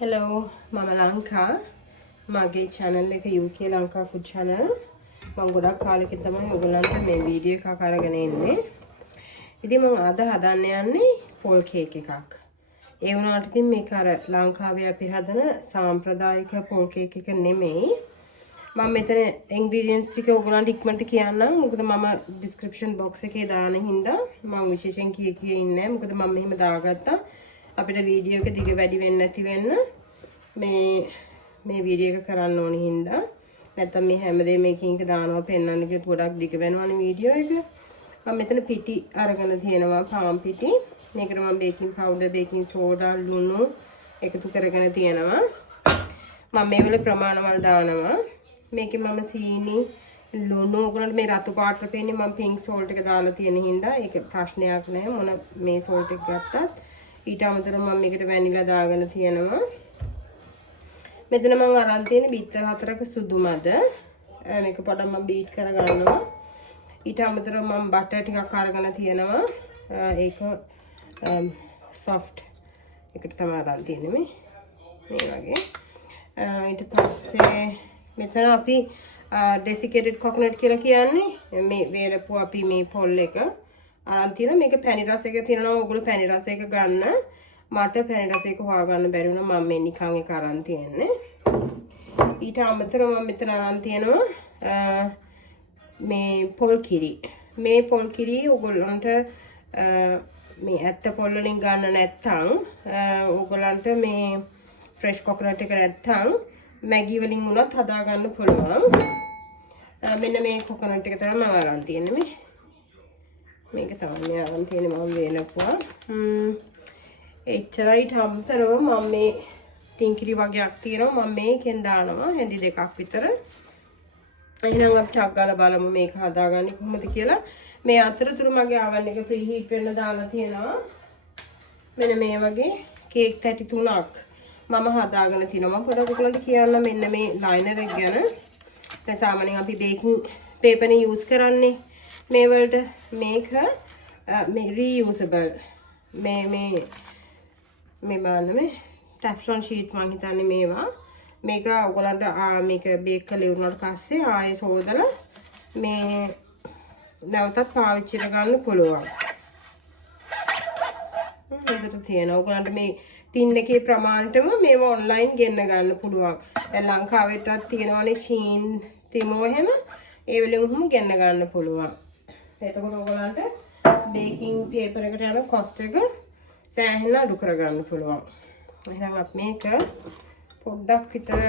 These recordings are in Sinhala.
Hello, මම ලංකා මගේ channel එක UK ලංකා food channel. මම ගොඩක් කාලෙකින් තමයි ඔයගොල්ලන්ට මේ වීඩියෝ එකක් අරගෙන එන්නේ. ඉතින් මම අද හදන්න යන්නේ පොල් කේක් එකක්. ඒ වුණාට ඉතින් මේක අර ලංකාවේ අපි හදන සාම්ප්‍රදායික පොල් කේක් එක නෙමෙයි. මම මෙතන ingredients ටික ඔයගොල්ලන්ට ඉක්මනට කියන්නම්. මොකද මම description box එකේ දාන හින්දා මම විශේෂයෙන් කියේ ඉන්නේ. මොකද මම මෙහෙම දාගත්තා. අපිට වීඩියෝ එක දිග වැඩි වෙන්නේ නැති වෙන්න මේ වීඩියෝ එක කරන්න ඕනි හින්දා නැත්නම් මේ හැමදේම එකින් එක දානවා පෙන්වන්න කිව්වොත් ගොඩක් දිග වෙනවනේ වීඩියෝ එක. මම මෙතන පිටි අරගෙන තියෙනවා පාන් පිටි. මේකට මම බේකින් පවුඩර්, බේකින් සෝඩා, ලුණු එකතු කරගෙන තියෙනවා. මම මේ වල ප්‍රමාණවල් දානවා. මේකේ මම සීනි, ලුණු ඔයගොල්ලන්ට මේ රතු පාටට පෙන්නේ මම පින්ක් සෝල්ට් එක දාලා තියෙන හින්දා ඒක ප්‍රශ්නයක් නැහැ. මොන මේ සෝල්ට් එක ගත්තත් ඊට අමතරව මම මේකට වැනිලා දාගෙන තියෙනවා. මෙතන මම අරන් තියෙන බිත්තර 4ක සුදු මද. මේක පොඩ්ඩක් මම බීට් කරගන්නවා. ඊට අමතරව මම බටර් ටිකක් අරගෙන තියෙනවා. ඒක soft එකට තමයි අරන් තියෙන්නේ මේ වගේ. ඊට පස්සේ මෙතන අපි desiccated coconut කියලා කියන්නේ මේ වේලපුව අපි මේ පොල් එක අරන් තියෙන මේක පැණි රස එක තියෙනවා. ඔයගොල්ලෝ පැණි රස එක ගන්න. මට පැණි රස එක හොයාගන්න බැරි වුණා. මම මේ නිකන් එක අරන් තියන්නේ. ඊට අමතරව මම මෙතන අරන් තියෙනවා මේ පොල් කිරි. මේ පොල් කිරි ඔයගොල්ලන්ට මේ ඇත්ත පොල් වලින් ගන්න නැත්නම් ඔයගොල්ලන්ට මේ fresh coconut එක නැත්නම් මැගි වලින් උනත් හදා ගන්න පුළුවන්. මෙන්න මේ coconut එක තමයි මම අරන් තියන්නේ මේක තමයි අරන් තියෙන්නේ මම වේලපුවා. එච්චරයි අමතරව මම මේ ටින්කිරි වගේක් තියෙනවා. මම මේකෙන් දානවා හැඳි දෙකක් විතර. එහෙනම් අපි ටක් ගාලා බලමු මේක හදාගන්නේ කොහොමද කියලා. මේ අතරතුර මගේ oven එක preheat වෙන්න දාලා තියෙනවා. මෙන්න මේ වගේ කේක් තැටි 3ක් මම හදාගෙන තිනවා. මම පොඩ්ඩක් ඔයගලන්ට කියන්න මෙන්න මේ ලයිනර් එක ගැන. දැන් සාමාන්‍යයෙන් අපි බේකින් පේපර් නේ යූස් කරන්නේ. මේ වලට මේක මේ reusable මේ බලන්න මේ ටැෆ්ලොන් ෂීට් මම හිතන්නේ මේවා මේක ඔයගලන්ට මේක බේක් කරලා ඉවරනට පස්සේ ආයෙ සෝදලා මේ නැවතත් පාවිච්චි කරගන්න පුළුවන්. හොඳට තියෙනවා. ඔයගලන්ට මේ ටින් එකේ ප්‍රමාණයටම මේව ඔන්ලයින් ගෙන්න ගන්න පුළුවන්. දැන් ලංකාවෙටත් තියෙනවානේ ෂීන් තිමෝ එහෙම ඒ වලින් උහුම ගෙන්න ගන්න පුළුවන්. එතකොට ඔයගලන්ට බේකින් පේපර් එකට යන කොස්ට් එක සෑහෙන අඩු කරගන්න පුළුවන්. එහෙනම් අපි මේක පොඩ්ඩක් විතර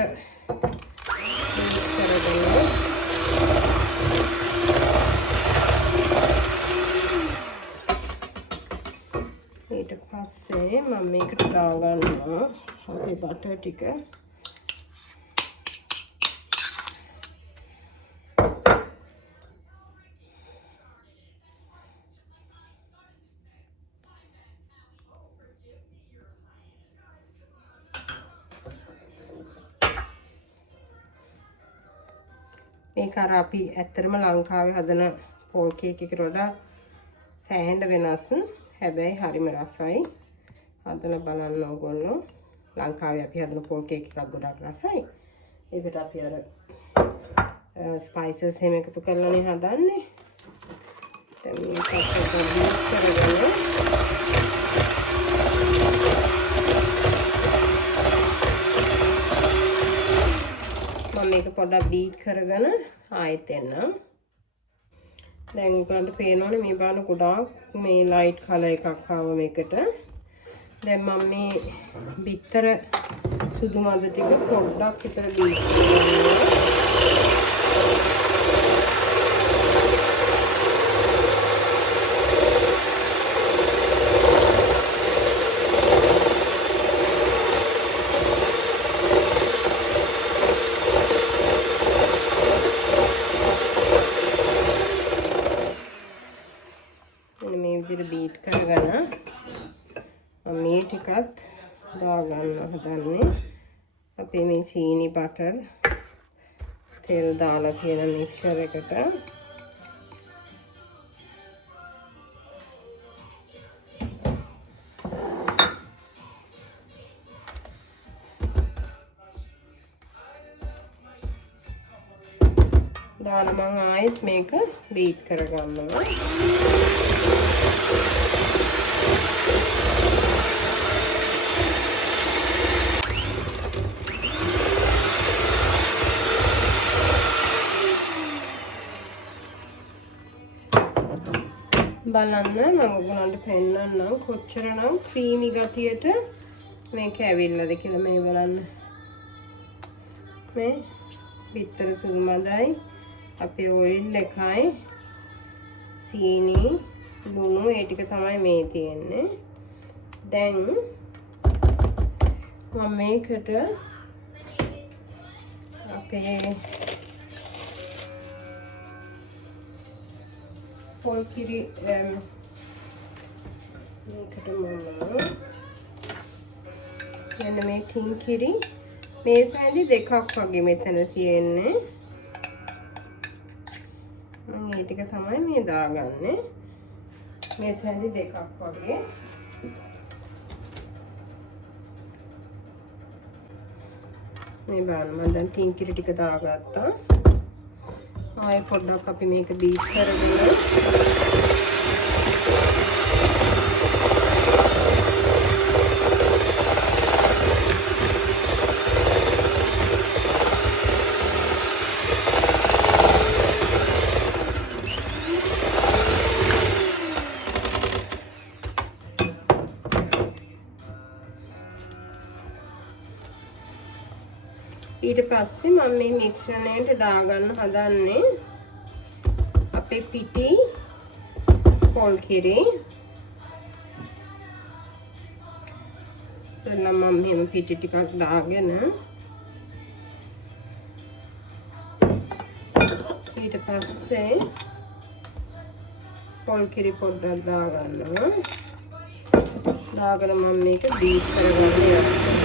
කරගන්නවා. ඊට පස්සේ මම මේකට දාගන්නවා අපේ බටර් ටික. මේක අර අපි ඇත්තටම ලංකාවේ හදන පොල් කේක් එකට වඩා සෑහෙන වෙනස්. හැබැයි හරිම රසයි. හදලා බලන්න ඕගොල්ලෝ. ලංකාවේ අපි හදන පොල් කේක් එකක් ගොඩක් රසයි. ඒකට අපි අර ස්පයිසස් එහෙම එකතු කරලානේ හදන්නේ. දැන් මේක පොඩ්ඩක් කරගන්න. මේක පොඩ්ඩක් බීට් කරගෙන ආයෙත් එන්නම්. දැන් උගලන්ට පේනවනේ මේ බලන්න ගොඩාක් මේ ලයිට් කලර් එකක් ආව මේකට. දැන් මම මේ බිත්තර සුදු මද ටික පොඩ්ඩක් විතර බීට් කරනවා. බීට් කරගෙන මම මේ ටිකත් දාගන්න හදන්නේ. අපි මේ සීනි බටර් තෙල් දාලා තියෙන මික්සර් එකට දාන මම ආයෙත් මේක බීට් කරගන්නවා. බලන්න මම ඔයගොල්ලන්ට පෙන්නන්නම් කොච්චරනම් ක්‍රීමි ගතියට මේක ඇවිල්ලාද කියලා. මේ බලන්න. මේ බිත්තර සුදු මදයි, අපේ ඔයිල් එකයි, සීනි, ලුණු ඒ ටික තමයි මේ තියෙන්නේ. දැන් මම මේකට අපේ පොල් කිරි මේකට මම මෙන්න මේ ටින් කිරි මේ සැඳි දෙකක් වගේ මෙතන තියෙන්නේ. මම මේ ටික තමයි මේ දාගන්නේ. මේ සැඳි දෙකක් වගේ. මේ බලන්න මම දැන් ටින් කිරි ටික දාගත්තා. ආයෙ පොඩ්ඩක් අපි මේක බීට් කරගෙන ඊට පස්සේ මම මේ මිශ්‍රණයට දාගන්න හදන්නේ අපේ පිටි පොල් කිරි. සල්ලා මම මෙහෙම පිටි ටිකක් දාගෙන ඊට පස්සේ පොල් කිරි පොඩ්ඩක් දාගන්නවා. දාගෙන මම මේක බීට් කරගන්න යනවා.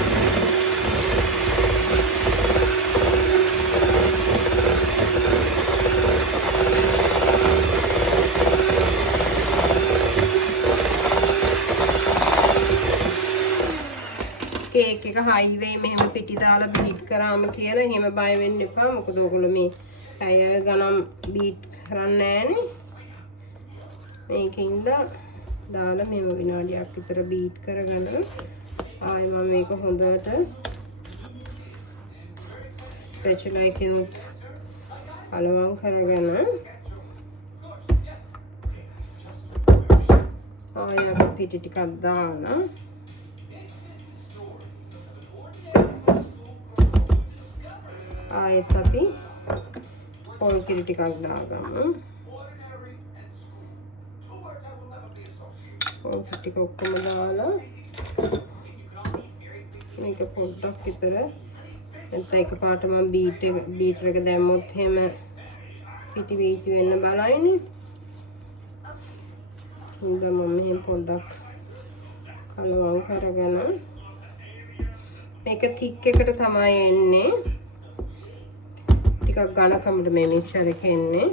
කේක් එක හයිවේ මෙහෙම පිටි දාලා බීට් කරාම කියලා එහෙම බය වෙන්න එපා. මොකද ඔයගොල්ලෝ මේ පැය ගණන් බීට් කරන්නේ නැහනේ. මේකින්ද දාලා මෙහෙම විනාඩියක් විතර බීට් කරගෙන ආයෙ මම මේක හොඳට ස්පැචුලා එකෙන් අලවම් කරගෙන ආයෙ අපි පිටි ටිකක් දාලා ආයෙත් අපි පොල් කිරි ටිකක් දාගමු. පොල් කිරි ටික ඔක්කොම දාලා මේක පොඩ්ඩක් විතර නැත්නම් එකපාරට මම බීටර් එක දැම්මොත් එහෙම පිටි වීසි වෙන්න බලයිනේ. ඉතින් මම මෙහෙම පොඩ්ඩක් කලවම් කරගෙන මේක තික් එකට තමයි එන්නේ. ටිකක් ඝනකමට මේ මික්සර් එක එන්නේ.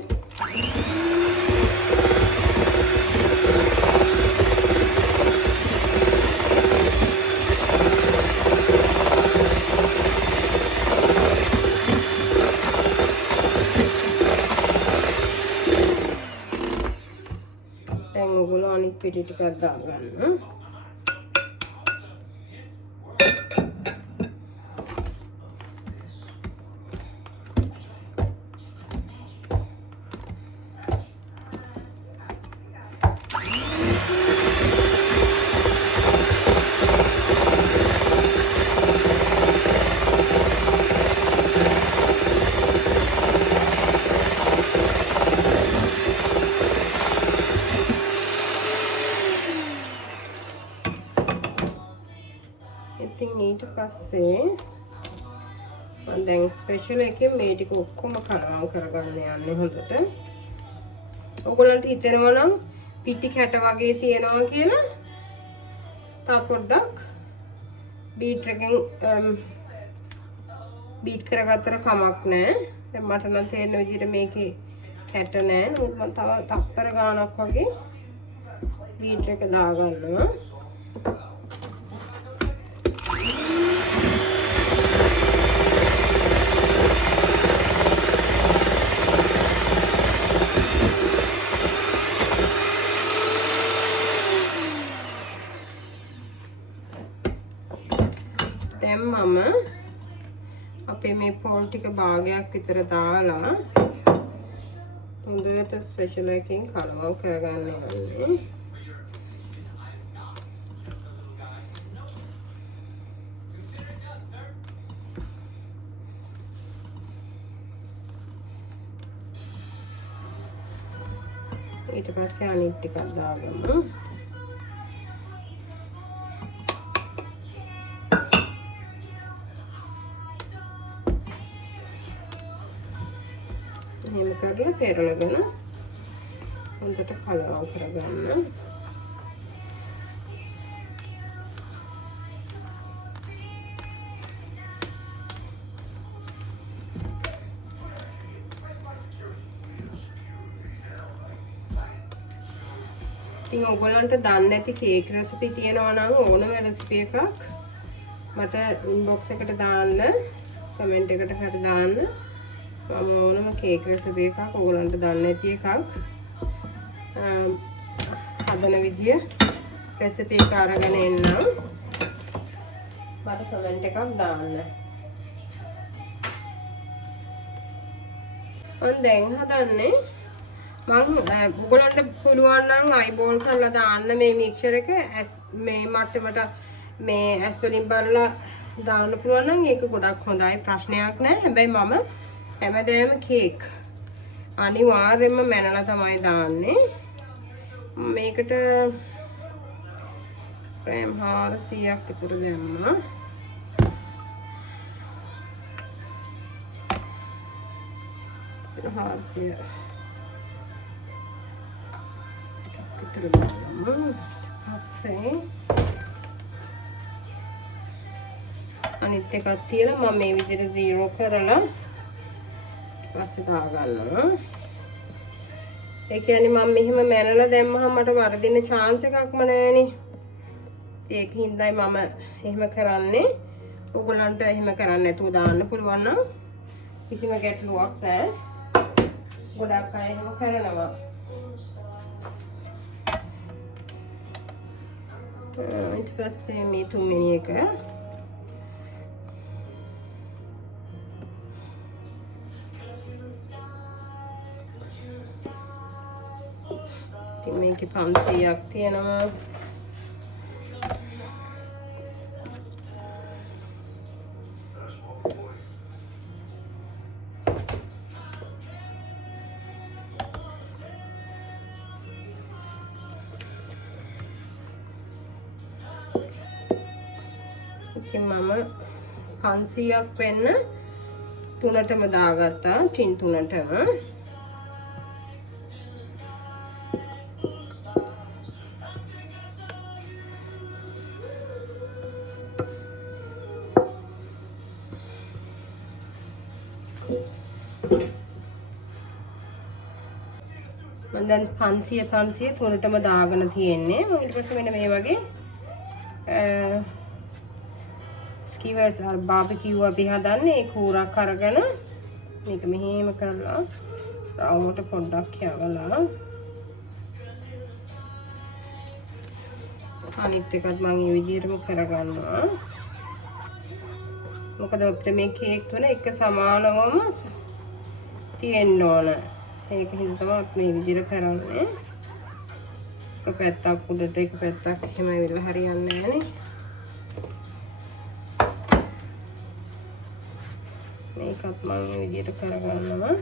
දැන් ඔයගොල්ලෝ අනිත් පිටි ටිකක් දාගන්න. ඉතින් ඊට පස්සේ මම දැන් ස්පෙෂල් එකේ මේ ටික ඔක්කොම කලවම් කරගන්න යන්නේ හොඳට. ඔයගොල්ලන්ට හිතෙනවා නම් පිටි කැට වගේ තියෙනවා කියලා තා පොඩ්ඩක් බීට් එකෙන් බීට් කරගත්තර කමක් නැහැ. දැන් මට නම් තේරෙන විදිහට මේකේ කැට නැහැ. නමුත් මම තව තප්පර ගානක් වගේ බීට් එක දාගන්නවා. දැන් මම අපේ මේ පොල් ටික භාගයක් විතර දාලා හොඳට ස්පෙෂල් එකකින් කලවම් කරගන්න යන්නේ. ඊට පස්සේ අනිත් ටිකක් දාගමු. එහෙම කරලා පෙරලගෙන හොඳට කලවම් කරගන්න. ඉතින් ඔයගොල්ලන්ට දන්නේ නැති කේක් රෙසිපි තියෙනවා නම් ඕනම රෙසිපි එකක් මට ඉන්බොක්ස් එකට දාන්න, කමෙන්ට් එකට හරි දාන්න. මම ඕනම කේක් රෙසිපි එකක් ඔයගොල්ලන්ට දන්නේ නැති එකක් හදන විදිය රෙසිපි එක අරගෙන එන්නම්. මට කමෙන්ට් එකක් දාන්න. මම දැන් හදන්නේ මම ඔයගොල්ලන්ට පුළුවන් නම් අයිබෝල් කරලා දාන්න මේ මික්සර් එක මේ මට්ටමට මේ ඇස් වලින් බලලා දාන්න පුළුවන් නම් ඒක ගොඩක් හොඳයි, ප්‍රශ්නයක් නැහැ. හැබැයි මම හැමදේම කේක් අනිවාර්යයෙන්ම මැනලා තමයි දාන්නේ. මේකට ග්‍රෑම් 400ක් විතර දැම්මා. පස්සේ අනිත් එකක් තියලා මම මේ විදිහට 0 කරලා පස්සේ දාගන්නවා. ඒ කියන්නේ මම මෙහෙම මැනලා දැම්මහම මට වරදින chance එකක්ම නැහැනේ. ඒක හින්දායි මම එහෙම කරන්නේ. ඔයගොල්ලන්ට එහෙම කරන්න නැතුව දාන්න පුළුවන් නම් කිසිම ගැටලුවක් නැහැ. ගොඩක් අය එහෙම කරනවා. ඊට පස්සේ මේ තුන්වෙනි එක ඉතින් මේකේ 500ක් තියෙනවා. ඉතින් මම 500ක් වෙන්න තුනටම දාගත්තා, ටින් තුනටම. මම දැන් 500 තුනටම දාගෙන තියෙන්නේ. මම ඊට පස්සේ මෙන්න මේ වගේ ස්කීවර්ස් බාබිකියු අපි හදන්නේ ඒ කූරක් අරගෙන මේක මෙහෙම කරලා රවුමට පොඩ්ඩක් යවලා අනිත් එකත් මම මේ විදිහටම කරගන්නවා. මොකද අපිට මේ කේක් තුන එක සමානවම තියෙන්න ඕන. ඒක හින්දා තමයි මේ විදිහට කරන්නේ. එක පැත්තක් උඩට එක පැත්තක් එහෙම වෙලා හරියන්නේ නැහනේ. මේකත් මම මේ විදිහට කරගන්නවා.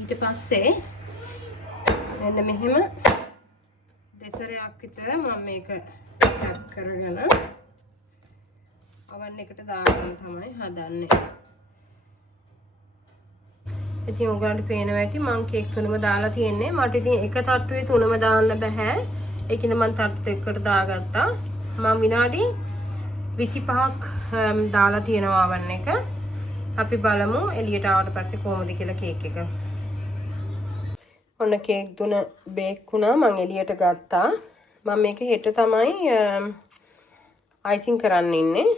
ඊට පස්සේ මෙන්න මෙහෙම දෙසරයක් විතර මම මේක ටැප් කරගෙන oven එකට දාගෙන තමයි හදන්නේ. ඉතින් ඔයගලන්ට පේනවා ඇති මම කේක් තුනම දාලා තියෙන්නේ. මට ඉතින් එක තට්ටුවේ තුනම දාන්න බෑ. ඒකින්ද මම තට්ටු දෙකකට දාගත්තා. මම විනාඩි 25ක් දාලා තියෙනවා oven එක. අපි බලමු එළියට ආවට පස්සේ කොහොමද කියලා කේක් එක. ඔන්න කේක් තුන බේක් වුණා. මම එළියට ගත්තා. මම මේක හෙට තමයි අයිසිං කරන්න ඉන්නේ.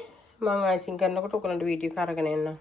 මම අයිසින් කරනකොට ඔයගලන්ට වීඩියෝ එක අරගෙන එන්නම්.